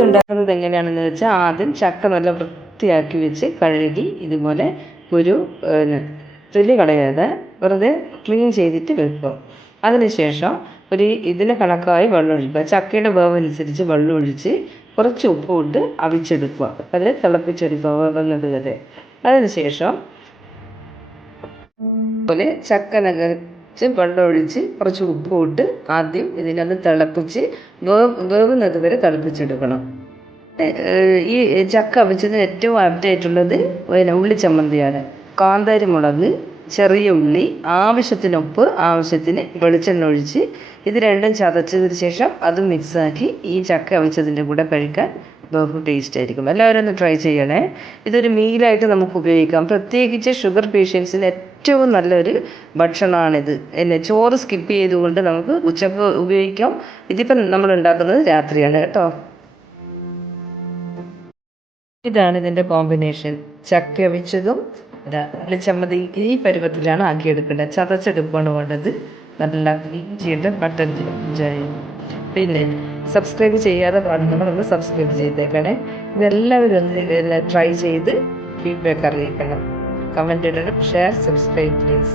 ഇതുണ്ടാക്കുന്നത് എങ്ങനെയാണെന്ന് വെച്ചാൽ ആദ്യം ചക്ക നല്ല വൃത്തിയാക്കി വെച്ച് കഴുകി ഇതുപോലെ ഒരു തൊലി കളയാതെ വെറുതെ ക്ലീൻ ചെയ്തിട്ട് വെക്കുക. അതിനുശേഷം ഇതിന് കണക്കായി വെള്ളം ഒഴിക്കുക. ചക്കയുടെ വേവനുസരിച്ച് വെള്ളം ഒഴിച്ച് കുറച്ച് ഉപ്പും ഇട്ട് അവിച്ചെടുക്കുക. അത് തിളപ്പിച്ചെടുക്കുക വേവുന്നത് വരെ. അതിനുശേഷം അതുപോലെ ചക്ക നനച്ച് വെള്ളം ഒഴിച്ച് കുറച്ച് ഉപ്പും ഇട്ട് ആദ്യം ഇതിനൊന്ന് തിളപ്പിച്ച് വേവുന്നത് വരെ തിളപ്പിച്ചെടുക്കണം. ഈ ചക്ക അവിച്ചതിന് ഏറ്റവും ആപ്റ്റായിട്ടുള്ളത് ഉള്ളി ചമ്മന്തിയാണ്. കാന്താരി മുളക്, ചെറിയ ഉള്ളി, ആവശ്യത്തിന് ഉപ്പ്, ആവശ്യത്തിന് വെളിച്ചെണ്ണ ഒഴിച്ച് ഇത് രണ്ടും ചതച്ചതിന് ശേഷം അത് മിക്സാക്കി ഈ ചക്ക അവിച്ചതിൻ്റെ കൂടെ കഴിക്കാൻ ബഹു ടേസ്റ്റ് ആയിരിക്കും. എല്ലാവരും ഒന്ന് ട്രൈ ചെയ്യണേ. ഇതൊരു മീലായിട്ട് നമുക്ക് ഉപയോഗിക്കാം. പ്രത്യേകിച്ച് ഷുഗർ പേഷ്യൻസിന് ഏറ്റവും നല്ലൊരു ഭക്ഷണമാണിത്. ചോറ് സ്കിപ്പ് ചെയ്തുകൊണ്ട് നമുക്ക് ഉച്ചക്ക് ഉപയോഗിക്കാം. ഇതിപ്പം നമ്മൾ ഉണ്ടാക്കുന്നത് രാത്രിയാണ് കേട്ടോ. ഇതാണ് ഇതിൻ്റെ കോമ്പിനേഷൻ. ചക്ക അവിച്ചതും ചമ്മന്തി ഈ പരുവത്തിലാണ് ആക്കിയെടുക്കേണ്ടത്. ചതച്ചെടുപ്പാണ് വേണ്ടത്. നല്ല ഇഞ്ചിയുടെ ബട്ടർ ചിക്കൻ. പിന്നെ സബ്സ്ക്രൈബ് ചെയ്യാതെ കാണുന്നവരൊന്ന് സബ്സ്ക്രൈബ് ചെയ്തേക്കണേ. ഇതെല്ലാവരും ഒന്ന് ട്രൈ ചെയ്ത് ഫീഡ്ബാക്ക് അറിയിക്കണം. കമൻറ്റ് ഇടണം. Share, subscribe please.